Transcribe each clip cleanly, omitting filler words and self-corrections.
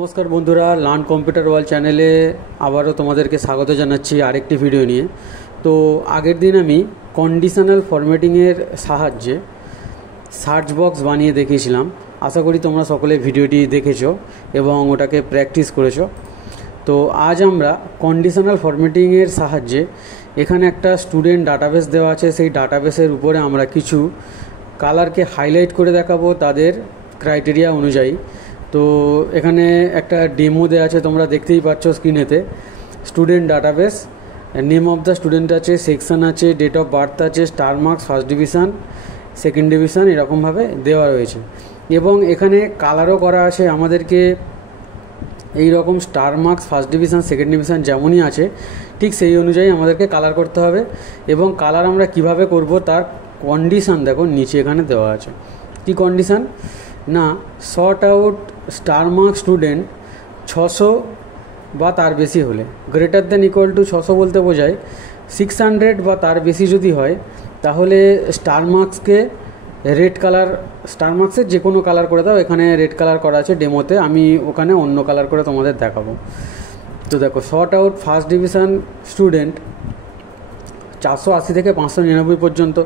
নমস্কার বন্ধুরা, learn computer world চ্যানেলে আবারও তোমাদেরকে স্বাগত জানাচ্ছি আরেকটি ভিডিও নিয়ে। তো আগের দিন আমি কন্ডিশনাল ফরম্যাটিংয়ের সাহায্যে সার্চ বক্স বানিয়ে দেখিয়েছিলাম। আশা করি তোমরা সকলে ভিডিওটি দেখেছো এবং ওটাকে প্র্যাকটিস করেছো। তো আজ আমরা কন্ডিশনাল ফরম্যাটিংয়ের সাহায্যে এখানে একটা স্টুডেন্ট ডাটাবেস দেওয়া আছে, সেই ডাটাবেসের উপরে আমরা কিছু কালারকে হাইলাইট করে দেখাবো তাদের ক্রাইটেরিয়া অনুযায়ী। তো এখানে একটা ডেমো দেওয়া আছে, তোমরা দেখতেই পাচ্ছ স্ক্রিনেতে। Student database, name of the student আছে, সেকশন আছে, ডেট অফ বার্থ আছে, star marks, first division, second division, এরকমভাবে দেওয়া রয়েছে। এবং এখানে কালারও করা আছে আমাদেরকে এই রকম star marks, first division, second division যেমনই আছে ঠিক সেই অনুযায়ী আমাদেরকে কালার করতে হবে। এবং কালার আমরা কিভাবে করব তার কন্ডিশান দেখো নিচে এখানে দেওয়া আছে। কি কন্ডিশান না, short out star mark student 600 বা তার বেশি হলে, গ্রেটার দেন ইকুয়াল টু 600 বলতে বোঝায় 600 বা তার বেশি যদি হয় তাহলে স্টার মার্কসকে রেড কালার, স্টার মার্কসের যে কোনো কালার করে দাও। এখানে রেড কালার করা আছে ডেমোতে, আমি ওখানে অন্য কালার করে তোমাদের দেখাবো। তো দেখো, short out first division student 480 থেকে 599 পর্যন্ত।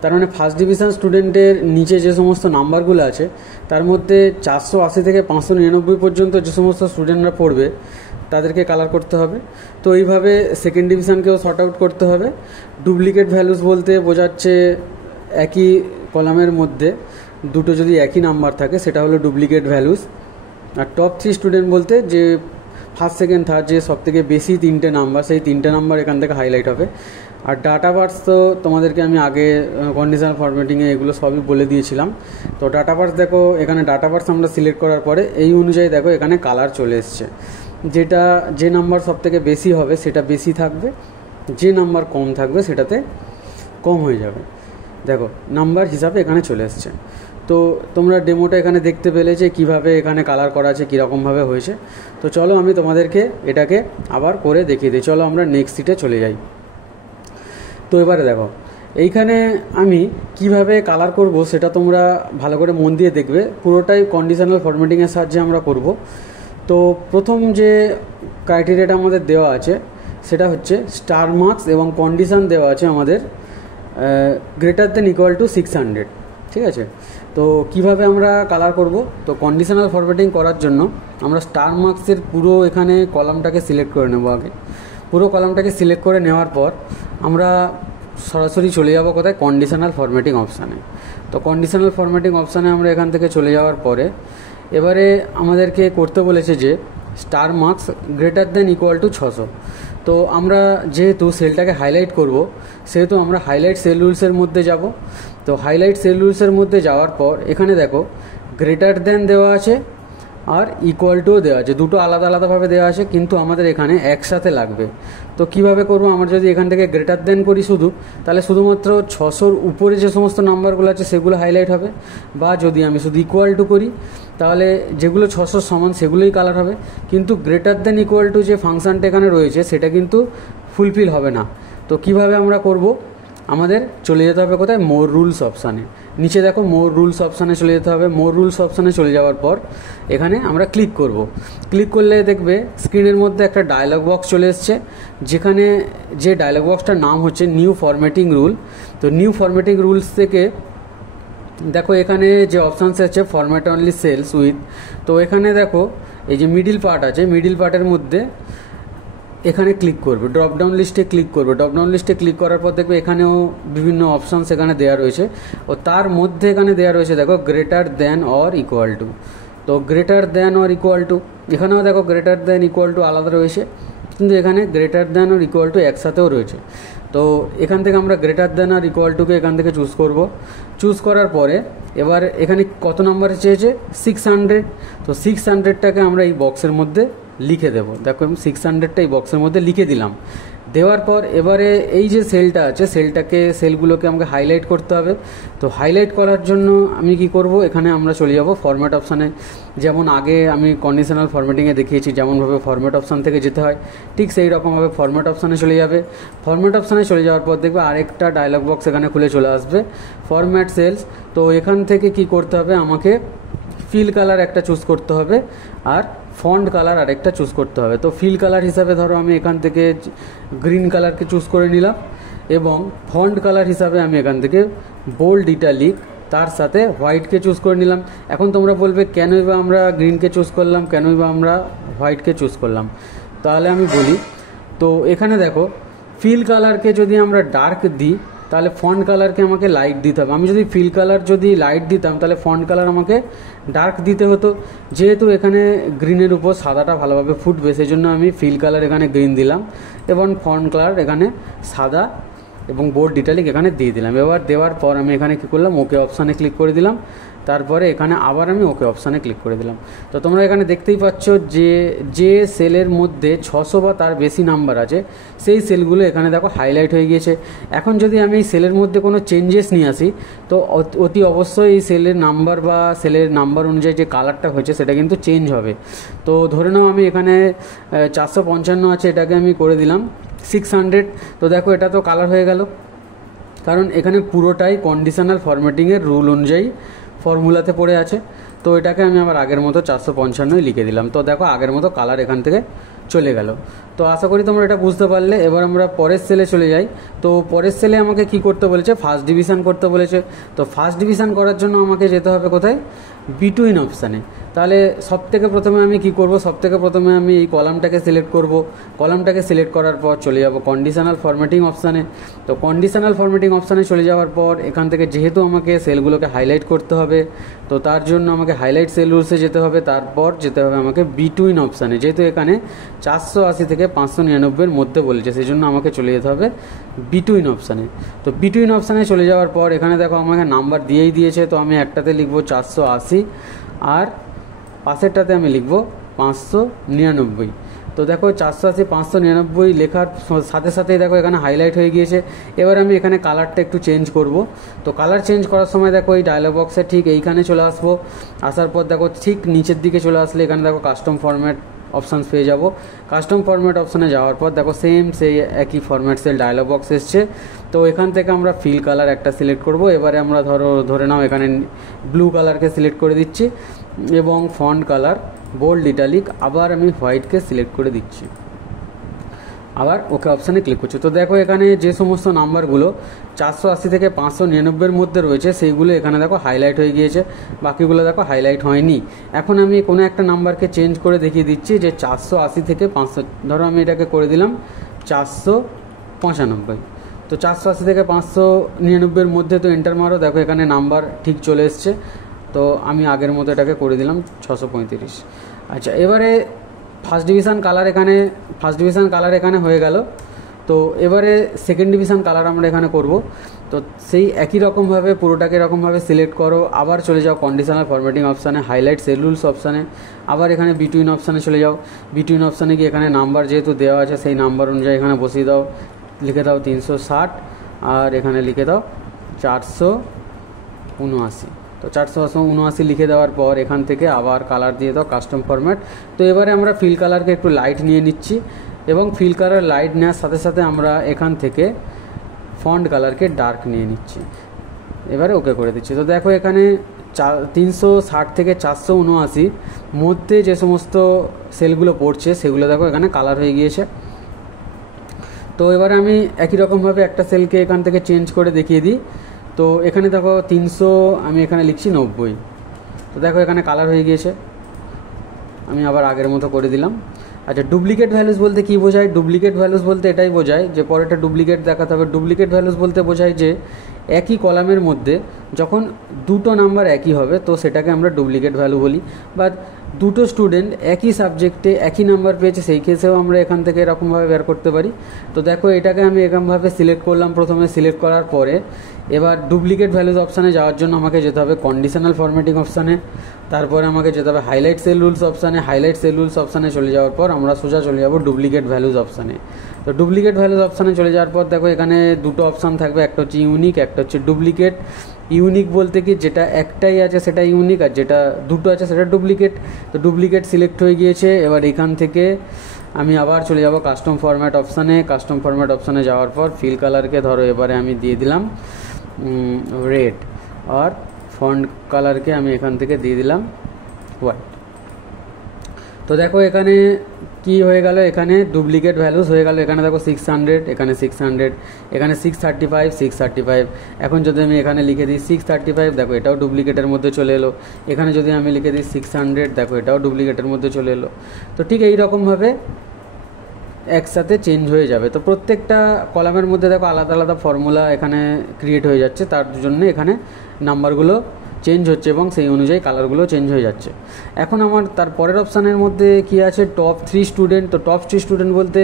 তার মানে ফার্স্ট ডিভিশন স্টুডেন্টের নিচে যে সমস্ত নাম্বারগুলো আছে তার মধ্যে 480 থেকে 599 পর্যন্ত যে সমস্ত স্টুডেন্টরা পড়বে তাদেরকে কালার করতে হবে। তো এইভাবে সেকেন্ড ডিভিশনকেও শর্ট আউট করতে হবে। ডুপ্লিকেট ভ্যালুস বলতে বোঝাচ্ছে একই কলামের মধ্যে দুটো যদি একই নাম্বার থাকে সেটা হলো ডুপ্লিকেট ভ্যালুস। আর টপ 3 স্টুডেন্ট বলতে যে ফার্স্ট সেকেন্ড থার্ড যে সবথেকে বেশি 3টে নাম্বার, সেই 3টে নাম্বার এখান থেকে হাইলাইট হবে। আর ডাটা বার্স তো তোমাদেরকে আমি আগে কন্ডিশনাল ফরম্যাটিংয়ে এগুলো সবই বলে দিয়েছিলাম। তো ডাটা বার্স দেখো, এখানে ডাটা বার্স আমরা সিলেক্ট করার পরে এই অনুযায়ী দেখো এখানে কালার চলে এসছে। যেটা যে নাম্বার সবথেকে বেশি হবে সেটা বেশি থাকবে, যে নাম্বার কম থাকবে সেটাতে কম হয়ে যাবে। দেখো নাম্বার হিসাবে এখানে চলে এসছে। তো তোমরা ডেমোটা এখানে দেখতে পেলে যে কীভাবে এখানে কালার করা আছে, কীরকমভাবে হয়েছে। তো চলো আমি তোমাদেরকে এটাকে আবার করে দেখিয়ে দিই। চলো আমরা নেক্সট সিটে চলে যাই। তো এবারে দেখো এইখানে আমি কিভাবে কালার করব সেটা তোমরা ভালো করে মন দিয়ে দেখবে। পুরোটাই কন্ডিশনাল ফরম্যাটিংয়ের সাহায্যে আমরা করব। তো প্রথম যে ক্রাইটেরিয়াটা আমাদের দেওয়া আছে সেটা হচ্ছে স্টার মার্কস এবং কন্ডিশান দেওয়া আছে আমাদের গ্রেটার দেন ইকুয়াল টু 600। ঠিক আছে, তো কিভাবে আমরা কালার করব? তো কন্ডিশনাল ফরম্যাটিং করার জন্য আমরা স্টার মার্কসের পুরো এখানে কলামটাকে সিলেক্ট করে নেব। আগে পুরো কলামটাকে সিলেক্ট করে নেওয়ার পর আমরা সরাসরি চলে যাব কোথায়? কন্ডিশনাল ফরম্যাটিং অপশানে। তো কন্ডিশনাল ফরম্যাটিং অপশানে আমরা এখান থেকে চলে যাওয়ার পরে এবারে আমাদেরকে করতে বলেছে যে star marks greater than equal to 600। তো আমরা যেহেতু সেলটাকে হাইলাইট করব সেহেতু আমরা হাইলাইট সেল রুলসের মধ্যে যাব। তো হাইলাইট সেল রুলসের মধ্যে যাওয়ার পর এখানে দেখো গ্রেটার দেন দেওয়া আছে আর ইকুয়াল টুও দেওয়া আছে, দুটো আলাদা আলাদাভাবে দেওয়া আছে কিন্তু আমাদের এখানে একসাথে লাগবে। তো কিভাবে করব? আমরা যদি এখান থেকে গ্রেটার দেন করি শুধু, তাহলে শুধুমাত্র 600-র উপরে যে সমস্ত নাম্বারগুলো আছে সেগুলো হাইলাইট হবে। বা যদি আমি শুধু ইকুয়াল টু করি তাহলে যেগুলো 600 সমান সেগুলোই কালার হবে। কিন্তু গ্রেটার দেন ইকুয়াল টু যে ফাংশানটা এখানে রয়েছে সেটা কিন্তু ফুলফিল হবে না। তো কিভাবে আমরা করব? আমাদের চলে যেতে হবে কোথায়? মোর রুলস অপশানে। নিচে দেখো মোর রুলস অপশানে চলে যেতে হবে। মোর রুলস অপশানে চলে যাওয়ার পর এখানে আমরা ক্লিক করব। ক্লিক করলে দেখবে স্ক্রিনের মধ্যে একটা ডায়লগ বক্স চলে এসছে, যেখানে যে ডায়লগ বক্সটার নাম হচ্ছে নিউ ফরম্যাটিং রুল। তো নিউ ফরম্যাটিং রুলস থেকে দেখো এখানে যে অপশানস আছে ফরম্যাট অনলি সেলস উইথ। তো এখানে দেখো এই যে মিডিল পার্ট আছে, মিডিল পার্টের মধ্যে এখানে ক্লিক করবে, ড্রপডাউন লিস্টে ক্লিক করবে। ড্রপডাউন লিস্টে ক্লিক করার পর দেখবে এখানেও বিভিন্ন অপশানস এখানে দেওয়া রয়েছে। ও তার মধ্যে এখানে দেওয়া রয়েছে দেখো greater than or equal to. তো greater than or equal to, এখানেও দেখো গ্রেটার দেন ইকুয়াল টু আলাদা রয়েছে, কিন্তু এখানে greater than or equal to একসাথেও রয়েছে। তো এখান থেকে আমরা গ্রেটার দেন আর ইকুয়াল টুকে এখান থেকে চুজ করব। চুজ করার পরে এবার এখানে কত নাম্বারে চেয়েছে? 600। তো 600টাকে আমরা এই বক্সের মধ্যে লিখে দেব। দেখো আমি 600টা এই বক্সের মধ্যে লিখে দিলাম। দেওয়ার পর এবারে এই যে সেলটা আছে সেলগুলোকে আমাকে হাইলাইট করতে হবে। তো হাইলাইট করার জন্য আমি কি করব? এখানে আমরা চলে যাব ফরম্যাট অপশানে। যেমন আগে আমি কন্ডিশনাল ফরম্যাটিংয়ে দেখিয়েছি যেমনভাবে ফরম্যাট অপশান থেকে যেতে হয় ঠিক সেই রকমভাবে ফরম্যাট অপশানে চলে যাবে। ফরম্যাট অপশানে চলে যাওয়ার পর দেখবে আরেকটা ডায়লগ বক্স এখানে খুলে চলে আসবে, ফরম্যাট সেলস। তো এখান থেকে কি করতে হবে? আমাকে ফিল কালার একটা চুজ করতে হবে আর ফন্ট কালার আরেকটা চুজ করতে হবে। তো ফিল কালার হিসাবে ধরো আমি এখান থেকে গ্রিন কালারকে চুজ করে নিলাম, এবং ফন্ট কালার হিসাবে আমি এখান থেকে বোল্ড ইটালিক তার সাথে হোয়াইটকে চুজ করে নিলাম। এখন তোমরা বলবে কেনই বা আমরা গ্রিনকে চুজ করলাম, কেনই বা আমরা হোয়াইটকে চুজ করলাম। তাহলে আমি বলি, তো এখানে দেখো ফিল কালারকে যদি আমরা ডার্ক দিই তাহলে ফন্ট কালারকে আমাকে লাইট দিতে হবে। আমি যদি ফিল কালার যদি লাইট দিতাম তাহলে ফন্ট কালার আমাকে ডার্ক দিতে হতো। যেহেতু এখানে গ্রিনের উপর সাদাটা ভালোভাবে ফুটবে, সেই জন্য আমি ফিল কালার এখানে গ্রিন দিলাম এবং ফন্ট কালার এখানে সাদা এবং বোল্ড ইটালিক এখানে দিয়ে দিলাম। এবার দেওয়ার পর আমি এখানে কী করলাম, ওকে অপশানে ক্লিক করে দিলাম। তারপরে এখানে আবার আমি ওকে অপশানে ক্লিক করে দিলাম। তো তোমরা এখানে দেখতেই পাচ্ছ যে সেলের মধ্যে 600 বা তার বেশি নাম্বার আছে সেই সেলগুলো এখানে দেখো হাইলাইট হয়ে গিয়েছে। এখন যদি আমি এই সেলের মধ্যে কোনো চেঞ্জেস নিয়ে আসি তো অতি অবশ্যই এই সেলের নাম্বার বা সেলের নাম্বার অনুযায়ী যে কালারটা হয়েছে সেটা কিন্তু চেঞ্জ হবে। তো ধরে নাও আমি এখানে 455 আছে, এটাকে আমি করে দিলাম 600। তো দেখো এটা তো কালার হয়ে গেল, কারণ এখানে পুরোটাই কন্ডিশনাল ফরম্যাটিংয়ের রুল অনুযায়ী ফর্মুলাতে পড়ে আছে। তো এটাকে আমি আবার আগের মতো 455 লিখে দিলাম। তো দেখো আগের মতো কালার এখান থেকে চলে গেল। তো আশা করি তোমরা এটা বুঝতে পারলে। এবার আমরা পরের সেলে চলে যাই। তো পরের সেলে আমাকে কি করতে বলেছে, ফার্স্ট ডিভিশন করতে বলেছে। তো ফার্স্ট ডিভিশন করার জন্য আমাকে যেতে হবে কোথায়, বিটুইন অপশানে। তাহলে সবথেকে প্রথমে আমি কি করব, সবথেকে প্রথমে আমি এই কলামটাকে সিলেক্ট করব। কলামটাকে সিলেক্ট করার পর চলে যাব কন্ডিশনাল ফরম্যাটিং অপশানে। তো কন্ডিশনাল ফরম্যাটিং অপশানে চলে যাওয়ার পর এখান থেকে যেহেতু আমাকে সেলগুলোকে হাইলাইট করতে হবে, তো তার জন্য আমাকে হাইলাইট সেল রুলসে যেতে হবে। তারপর যেতে হবে আমাকে বিটুইন অপশানে। যেহেতু এখানে 480 থেকে 599 মধ্যে বলেছে, সেই জন্য আমাকে চলে যেতে হবে বিটুইন অপশানে। তো বিটুইন অপশানে চলে যাওয়ার পর এখানে দেখো আমাকে নাম্বার দিয়েই দিয়েছে। তো আমি একটাতে লিখব 480 আর পাশেরটাতে আমি লিখব 599। তো দেখো 480 599 লেখার সাথে সাথেই দেখো এখানে হাইলাইট হয়ে গিয়েছে। এবার আমি এখানে কালারটা একটু চেঞ্জ করব। তো কালার চেঞ্জ করার সময় দেখো এই ডায়লগ বক্সে ঠিক এইখানে চলে আসবো। আসার পর দেখো ঠিক নিচের দিকে চলে আসলে এখানে দেখো কাস্টম ফরম্যাট অপশানস পেয়ে যাব। কাস্টম ফরম্যাট অপশানে যাওয়ার পর দেখো সেই একই ফরম্যাট সেল ডায়লগ বক্স এসছে। তো এখান থেকে আমরা ফিল কালার একটা সিলেক্ট করব। এবারে আমরা ধরে নাও এখানে ব্লু কালারকে সিলেক্ট করে দিচ্ছি এবং ফন্ট কালার বোল্ড ইটালিক, আবার আমি হোয়াইটকে সিলেক্ট করে দিচ্ছি, আবার ওকে অপশানে ক্লিক করছি। তো দেখো এখানে যে সমস্ত নাম্বারগুলো 480 থেকে 599 মধ্যে রয়েছে সেইগুলো এখানে দেখো হাইলাইট হয়ে গিয়েছে, বাকিগুলো দেখো হাইলাইট হয়নি। এখন আমি কোনো একটা নাম্বারকে চেঞ্জ করে দেখিয়ে দিচ্ছি যে 480 থেকে 500, ধরো আমি এটাকে করে দিলাম 495। তো 480 থেকে 599 মধ্যে তো এন্টার মারো, দেখো এখানে নাম্বার ঠিক চলে এসছে। তো আমি আগের মতো এটাকে করে দিলাম 635। আচ্ছা, এবারে ফার্স্ট ডিভিশন কালার এখানে হয়ে গেল। তো এবারে সেকেন্ড ডিভিশন কালার আমরা এখানে করব। তো সেই একই রকমভাবে পুরোটাকে এরকমভাবে সিলেক্ট করো, আবার চলে যাও কন্ডিশনাল ফরম্যাটিং অপশানে, হাইলাইট সেল রুলস অপশানে, আবার এখানে বিটুইন অপশানে চলে যাও। বিটুইন অপশানে গিয়ে এখানে নাম্বার যেহেতু দেওয়া আছে সেই নাম্বার অনুযায়ী এখানে বসিয়ে দাও, লিখে দাও 360 আর এখানে লিখে দাও 479। তো 479 লিখে দেওয়ার পর এখান থেকে আবার কালার দিয়ে দাও কাস্টম ফরম্যাট। তো এবারে আমরা ফিল কালারকে একটু লাইট নিয়ে নিচ্ছি এবং ফিল কালার লাইট নেওয়ার সাথে সাথে আমরা এখান থেকে ফন্ট কালারকে ডার্ক নিয়ে নিচ্ছি, এবারে ওকে করে দিচ্ছি। তো দেখো এখানে 360 থেকে 479 মধ্যে যে সমস্ত সেলগুলো পড়ছে সেগুলো দেখো এখানে কালার হয়ে গিয়েছে। তো এবারে আমি একই রকমভাবে একটা সেলকে এখান থেকে চেঞ্জ করে দেখিয়ে দিই। তো এখানে দেখো 300, আমি এখানে লিখছি 90। তো দেখো এখানে কালার হয়ে গিয়েছে, আমি আবার আগের মতো করে দিলাম। আচ্ছা, ডুপ্লিকেট ভ্যালুস বলতে কী বোঝায়? ডুপ্লিকেট ভ্যালুস বলতে এটাই বোঝায় যে পরেরটা ডুপ্লিকেট দেখাতে হবে। ডুপ্লিকেট ভ্যালুস বলতে বোঝায় যে একই কলামের মধ্যে যখন দুটো নাম্বার একই হবে তো সেটাকে আমরা ডুপ্লিকেট ভ্যালু বলি। বা দুটো স্টুডেন্ট একই সাবজেক্টে একই নাম্বার পেয়েছে সেই কেসেও আমরা এখান থেকে এরকমভাবে বের করতে পারি। তো দেখো এটাকে আমি এরকমভাবে সিলেক্ট করলাম। প্রথমে সিলেক্ট করার পরে এবার ডুপ্লিকেট ভ্যালুস অপশানে যাওয়ার জন্য আমাকে যেতে হবে কন্ডিশনাল ফরম্যাটিং অপশানে, তারপরে আমাকে যেতে হবে হাইলাইট সেল রুলস অপশানে। হাইলাইট সেল রুলস অপশানে চলে যাওয়ার পর আমরা সোজা চলে যাব ডুপ্লিকেট ভ্যালুস অপশানে। তো ডুপ্লিকেট ভ্যালুস অপশানে চলে যাওয়ার পর দেখো এখানে দুটো অপশান থাকবে, একটা হচ্ছে ইউনিক, একটা হচ্ছে ডুপ্লিকেট। ইউনিক বলতে কি যেটা একটাই আছে সেটা ইউনিক, আর যেটা দুটো আছে সেটা ডুপ্লিকেট। তো ডুপ্লিকেট সিলেক্ট হয়ে গিয়েছে। এবার এখান থেকে আমি আবার চলে যাব কাস্টম ফরম্যাট অপশানে। কাস্টম ফরম্যাট অপশানে যাওয়ার পর ফিল কালারকে ধরো এবারে আমি দিয়ে দিলাম রেড, আর ফন্ট কালারকে আমি এখান থেকে দিয়ে দিলাম হোয়াইট। তো দেখো এখানে কি হয়ে গেল, এখানে ডুপ্লিকেট ভ্যালুস হয়ে গেল। এখানে দেখো 600, এখানে 600, এখানে 635, 635। এখন যদি আমি এখানে লিখে দিই 635, দেখো এটাও ডুপ্লিকেটের মধ্যে চলে এলো। এখানে যদি আমি লিখে দিই 600, দেখো এটাও ডুপ্লিকেটের মধ্যে চলে এলো। তো ঠিক এই রকমভাবে একসাথে চেঞ্জ হয়ে যাবে। তো প্রত্যেকটা কলামের মধ্যে দেখো আলাদা আলাদা ফর্মুলা এখানে ক্রিয়েট হয়ে যাচ্ছে, তার জন্য এখানে নাম্বারগুলো চেঞ্জ হচ্ছে এবং সেই অনুযায়ী কালারগুলো চেঞ্জ হয়ে যাচ্ছে। এখন আমার তার পরের অপশানের মধ্যে কি আছে, টপ 3 স্টুডেন্ট। তো টপ 3 স্টুডেন্ট বলতে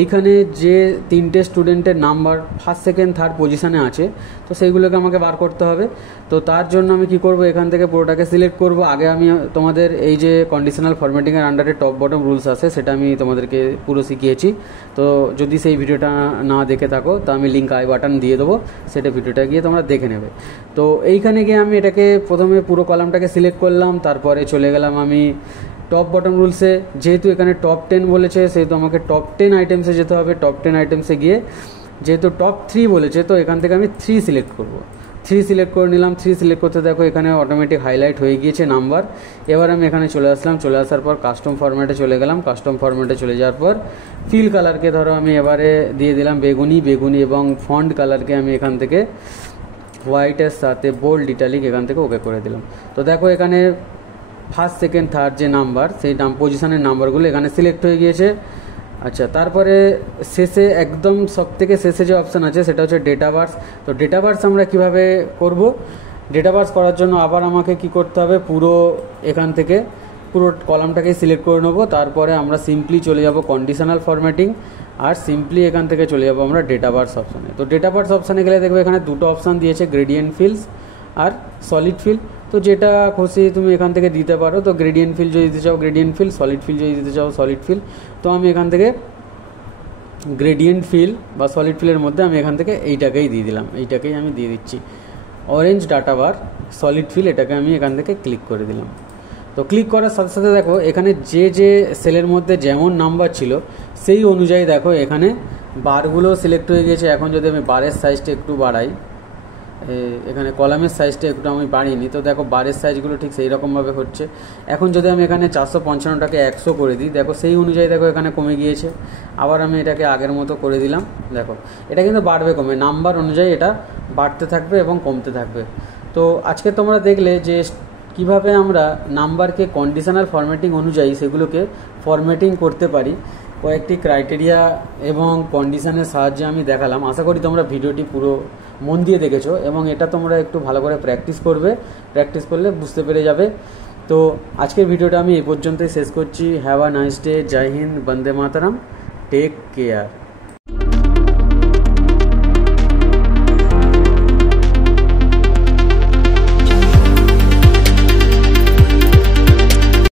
এইখানে যে 3টে স্টুডেন্টের নাম্বার ফার্স্ট সেকেন্ড থার্ড পজিশানে আছে, তো সেইগুলোকে আমাকে বার করতে হবে। তো তার জন্য আমি কি করব, এখান থেকে পুরোটাকে সিলেক্ট করব। আগে আমি তোমাদের এই যে কন্ডিশনাল ফরম্যাটিংয়ের আন্ডারে টপ বটম রুলস আছে, সেটা আমি তোমাদেরকে পুরো শিখিয়েছি। তো যদি সেই ভিডিওটা না দেখে থাকো তো আমি লিঙ্ক আই বাটন দিয়ে দেবো, সেটা ভিডিওটা গিয়ে তোমরা দেখে নেবে। তো এইখানে গিয়ে আমি এটাকে প্রথমে পুরো কলামটাকে সিলেক্ট করলাম, তারপরে চলে গেলাম আমি টপ বটম রুলসে। যেহেতু এখানে টপ 10 বলেছে, সেহেতু আমাকে টপ 10 আইটেমসে যেতে হবে। টপ 10 আইটেমসে গিয়ে যেহেতু টপ 3 বলেছে, তো এখান থেকে আমি 3 সিলেক্ট করব। 3 সিলেক্ট করে নিলাম। 3 সিলেক্ট করতে দেখো এখানে অটোমেটিক হাইলাইট হয়ে গিয়েছে নাম্বার। এবার আমি এখানে চলে আসলাম, চলে আসার পর কাস্টম ফরম্যাটে চলে গেলাম। কাস্টম ফরম্যাটে চলে যাওয়ার পর ফিল কালারকে ধরো আমি এবারে দিয়ে দিলাম বেগুনি এবং ফন্ট কালারকে আমি এখান থেকে হোয়াইটের সাথে বোল্ড ইটালিক এখান থেকে ওকে করে দিলাম। তো দেখো এখানে ফার্স্ট সেকেন্ড থার্ড যে নাম্বার, সেই পজিশনের নাম্বারগুলো এখানে সিলেক্ট হয়ে গিয়েছে। আচ্ছা, তারপরে শেষে একদম সব থেকে শেষে যে অপশান আছে সেটা হচ্ছে ডেটা বার্স। তো ডেটা বার্স আমরা কিভাবে করব, ডেটা বার্স করার জন্য আবার আমাকে কি করতে হবে, পুরো এখান থেকে পুরো কলামটাকে সিলেক্ট করে নেবো। তারপরে আমরা সিম্পলি চলে যাব কন্ডিশনাল ফরম্যাটিং, আর সিম্পলি এখান থেকে চলে যাবো আমরা ডেটা বার্স অপশানে। তো ডেটা বার্স অপশানে গেলে দেখবে এখানে দুটো অপশান দিয়েছে, গ্রেডিয়েন্ট ফিলস আর সলিড ফিল। তো যেটা খুশি তুমি এখান থেকে দিতে পারো। তো গ্রেডিয়েন্ট ফিল যদি দিতে চাও গ্রেডিয়েন্ট ফিল, সলিড ফিল যদি দিতে চাও সলিড ফিল। তো আমি এখান থেকে গ্রেডিয়েন্ট ফিল বা সলিড ফিলের মধ্যে আমি এখান থেকে এইটাকেই দিয়ে দিলাম, এইটাকেই আমি দিয়ে দিচ্ছি অরেঞ্জ ডাটা বার সলিড ফিল। এটাকে আমি এখান থেকে ক্লিক করে দিলাম। তো ক্লিক করার সাথে সাথে দেখো এখানে যে যে সেলের মধ্যে যেমন নাম্বার ছিল সেই অনুযায়ী দেখো এখানে বারগুলো সিলেক্ট হয়ে গিয়েছে। এখন যদি আমি বারের সাইজটা একটু বাড়াই, এখানে কলামের সাইজটা একটু আমি বাড়িনি, তো দেখো বারের সাইজগুলো ঠিক সেই রকমভাবে হচ্ছে। এখন যদি আমি এখানে 455টাকে 100 করে দিই, দেখো সেই অনুযায়ী দেখো এখানে কমে গিয়েছে। আবার আমি এটাকে আগের মতো করে দিলাম, দেখো এটা কিন্তু বাড়বে কমে, নাম্বার অনুযায়ী এটা বাড়তে থাকবে এবং কমতে থাকবে। তো আজকে তোমরা দেখলে যে কিভাবে আমরা নাম্বারকে কন্ডিশনাল ফরম্যাটিং অনুযায়ী সেগুলোকে ফরম্যাটিং করতে পারি, কয়েকটি ক্রাইটেরিয়া এবং কন্ডিশনের সাহায্যে আমি দেখালাম। আশা করি তোমরা ভিডিওটি পুরো মন দিয়ে দেখেছো এবং এটা তোমরা একটু ভালো করে প্র্যাকটিস করবে, প্র্যাকটিস করলে বুঝতে পেরে যাবে। তো আজকের ভিডিওটা আমি এই পর্যন্তই শেষ করছি। হ্যাভ আ নাইস ডে, জয় হিন্দ, বন্দে মাতরম, টেক কেয়ার।